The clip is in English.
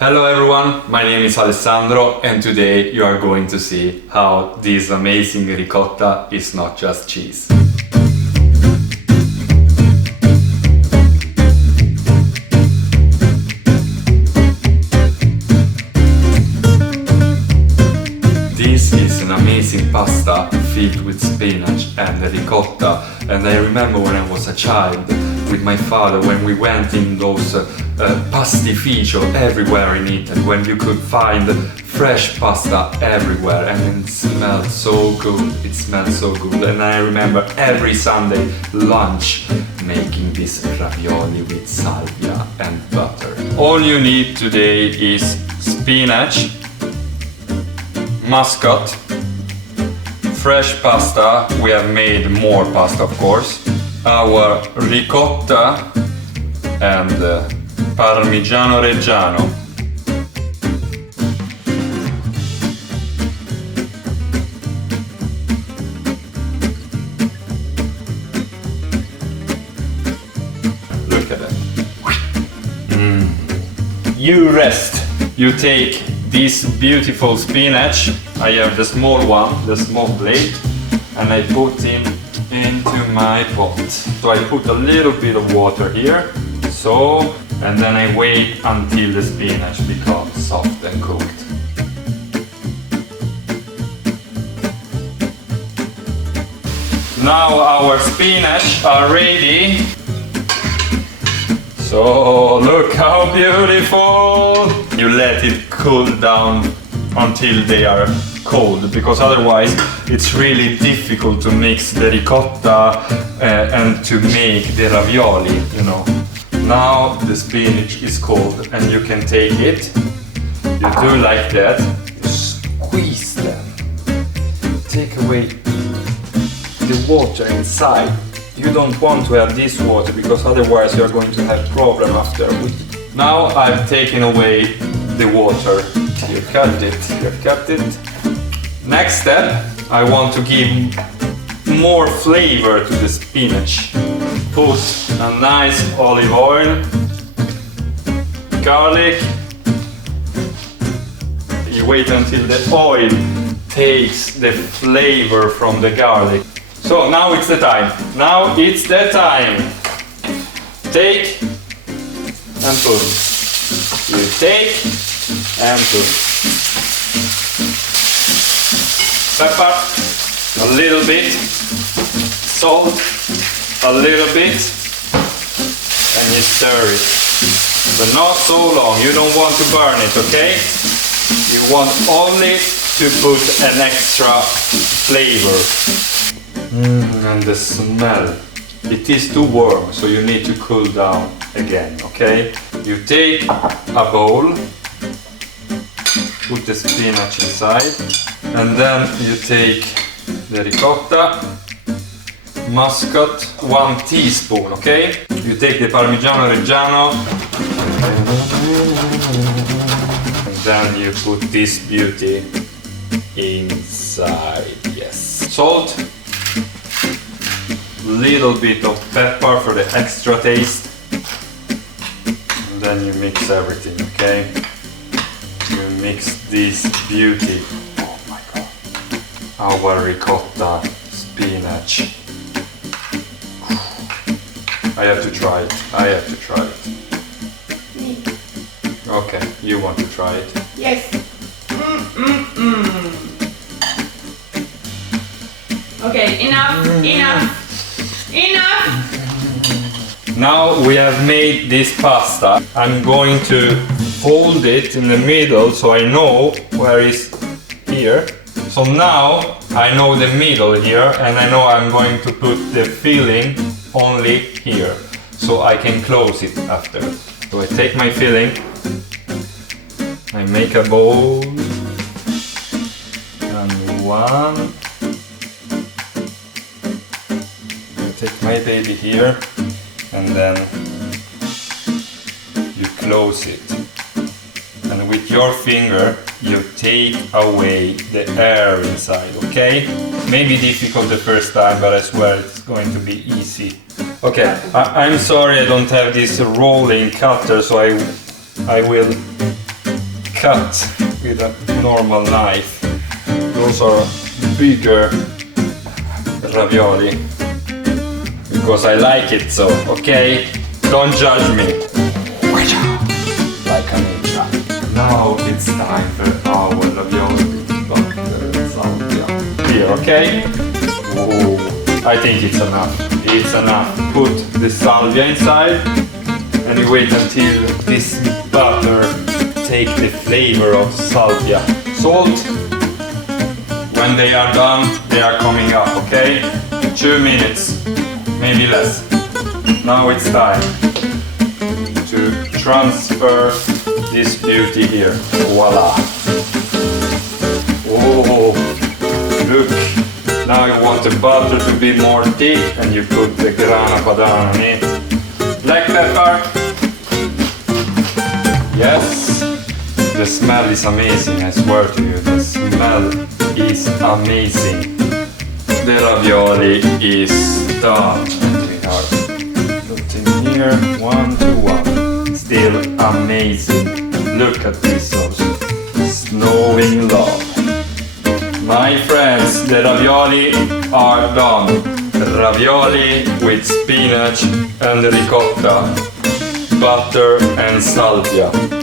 Hello everyone, my name is Alessandro and today you are going to see how this amazing ricotta is not just cheese. This is an amazing pasta filled with spinach and ricotta, and I remember when I was a child with my father when we went in those pastificio everywhere in Italy, when you could find fresh pasta everywhere and it smelled so good, and I remember every Sunday lunch making this ravioli with salvia and butter. All you need today is spinach, muscat, fresh pasta, we have made more pasta of course, our ricotta and Parmigiano Reggiano. Look at that. You rest. You take this beautiful spinach. I have the small one, the small blade, and I put it into my pot. So I put a little bit of water here, so, and then I wait until the spinach becomes soft and cooked. Now our spinach are ready. So look how beautiful! You let it cool down until they are cold, because otherwise it's really difficult to mix the ricotta and to make the ravioli, you know. Now the spinach is cold and you can take it, you do like that, you squeeze them, take away the water inside. You don't want to have this water because otherwise you are going to have problem after. Now I've taken away the water. You cut it. Next step, I want to give more flavor to the spinach. Put a nice olive oil, garlic. You wait until the oil takes the flavor from the garlic. So now it's the time. Take and put. You take and put. Pepper, a little bit. Salt, a little bit. And you stir it. But not so long. You don't want to burn it, okay? You want only to put an extra flavor. And the smell. It is too warm, so you need to cool down again, okay? You take a bowl, put the spinach inside, and then you take the ricotta, muscat, 1 teaspoon, okay? You take the Parmigiano Reggiano, and then you put this beauty inside, yes. Salt, little bit of pepper for the extra taste, and then you mix everything, okay? You mix this beauty. Oh my god. Our ricotta spinach. I have to try it. Me. Okay, you want to try it? Yes. Okay, enough. Now we have made this pasta. I'm going to fold it in the middle so I know where is here. So now I know the middle here, and I know I'm going to put the filling only here. So I can close it after. So I take my filling, I make a bowl, and one. Take my baby here, and then you close it, and with your finger you take away the air inside, okay? Maybe difficult the first time, but I swear it's going to be easy. Okay, I'm sorry I don't have this rolling cutter, so I will cut with a normal knife. Those are bigger ravioli because I like it so, okay? Don't judge me. Like a ninja. Now it's time for our ravioli butter and salvia. Here, okay? Ooh, I think it's enough. It's enough. Put the salvia inside and you wait until this butter take the flavor of salvia. Salt. When they are done, they are coming up, okay? 2 minutes, maybe less. Now it's time to transfer this beauty here. Voila! Oh, look! Now you want the butter to be more thick and you put the grana padano in it. Black pepper. Yes! The smell is amazing, I swear to you. The smell is amazing. The ravioli is done. We are putting here 1 to 1. Still amazing. Look at this sauce. Snowing love. My friends, the ravioli are done. Ravioli with spinach and ricotta, butter and salvia.